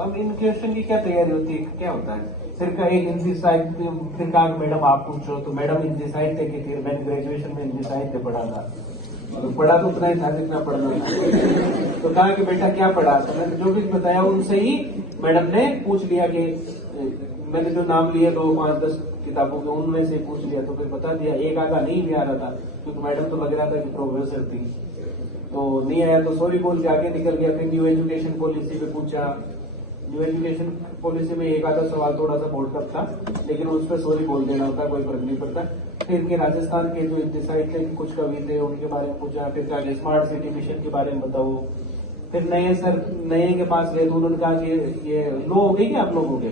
अब इन क्वेश्चन की क्या तैयारी होती है, क्या होता है? फिर का एक हिंदी साहित्य, फिर कहा मैडम आप पूछो, तो मैडम हिंदी साहित्य की थी, मैंने ग्रेजुएशन में हिंदी साहित्य पढ़ा था, तो पढ़ा तो उतना ही था जितना पढ़ना था। तो कहा कि बेटा क्या पढ़ा, तो मैंने जो भी बताया उनसे ही मैडम ने पूछ लिया कि मैंने जो नाम लिए 2, 5, 10 किताबों के उनमें से पूछ लिया, तो फिर बता दिया। एक आधा नहीं भी आ रहा था क्योंकि मैडम तो लग रहा था कि प्रोफेसर थी, तो नहीं आया तो सॉरी बोल के आगे निकल गया। फिर न्यू एजुकेशन पॉलिसी पे पूछा, न्यू एजुकेशन पॉलिसी में एक आधा सवाल थोड़ा सा बोर्ड तक था, लेकिन उस पर सॉरी बोल देना होता, कोई फर्क नहीं पड़ता। फिर के राजस्थान के जो साहित्य के कुछ कवि थे उनके बारे में पूछा, फिर कहा स्मार्ट सिटी मिशन के बारे में बताओ। फिर नए के पास गए तो उन्होंने कहा कि ये लो हो गई क्या आप लोगों के?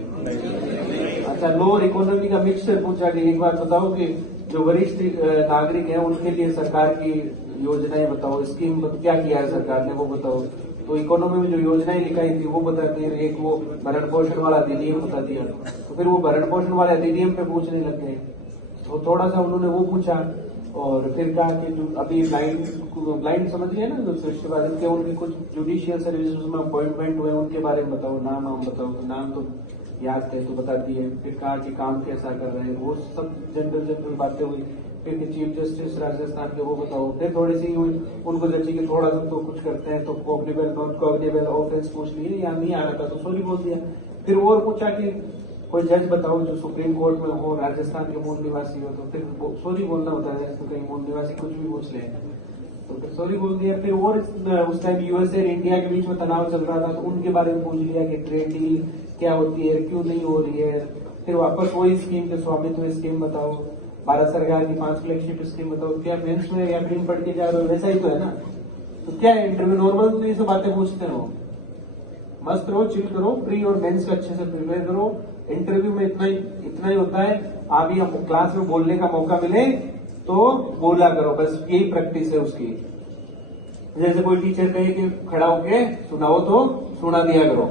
अच्छा, लो और इकोनॉमी का मिक्सचर पूछा कि एक बात बताओ कि जो वरिष्ठ नागरिक हैं उनके लिए सरकार की योजनाएं बताओ, स्कीम क्या किया है सरकार ने वो बताओ। तो इकोनॉमी में जो योजनाएं लिखाई थी वो बता दी, एक वो भरण पोषण वाला अधिनियम बता दिया। तो फिर वो भरण पोषण वाले अधिनियम पे पूछने लग गए, तो थोड़ा सा उन्होंने वो पूछा। और फिर कहा कि जो अभी ब्लाइंड समझ गए ना, जो सृष्टिवादी के उनके कुछ जुडिशियल सर्विसेज में अपॉइंटमेंट हुए उनके बारे में बताओ, नाम बताओ। तो नाम तो याद थे तो बता दिए। फिर कहा कि काम कैसा कर रहे हैं, वो सब जनरल बातें हुई। फिर चीफ जस्टिस राजस्थान के वो बताओ। फिर थोड़ी सी उनको जची कि थोड़ा सा तो कुछ करते हैं, तो कॉग्निबल नॉट कॉग्निबल ऑफेंस पूछ लिए, या नहीं आ रहा था तो सॉरी बोल दिया। फिर और पूछा कि कोई जज बताओ जो सुप्रीम कोर्ट में हो, राजस्थान के मूल निवासी हो, तो फिर सॉरी बोलना होता है, तो कहीं मूल निवासी कुछ भी पूछ ले तो फिर सॉरी बोल दिया। फिर और उस टाइम यूएसए और इंडिया के बीच में तनाव चल रहा था, तो उनके बारे में पूछ लिया कि ट्रेड डील क्या होती है, क्यों नहीं हो रही है। फिर वापस वही स्कीम के स्वामित्व स्कीम बताओ, भारत सरकार की 5 फ्लैगशिप स्कीम बताओ। क्या मेंस में या प्रीम पढ़ के जा रहे हो, वैसा ही तो है ना। तो क्या इंटरव्यू नॉर्मल तो ये सब बातें पूछते हो, मस्त रहो, चिल करो, प्री और मेंस का अच्छे से प्रिपेयर करो। इंटरव्यू में इतना ही होता है, आप ही क्लास में बोलने का मौका मिले तो बोला करो, बस यही प्रैक्टिस है उसकी। जैसे कोई टीचर कहे कि खड़ा होके सुनाओ तो सुना दिया करो।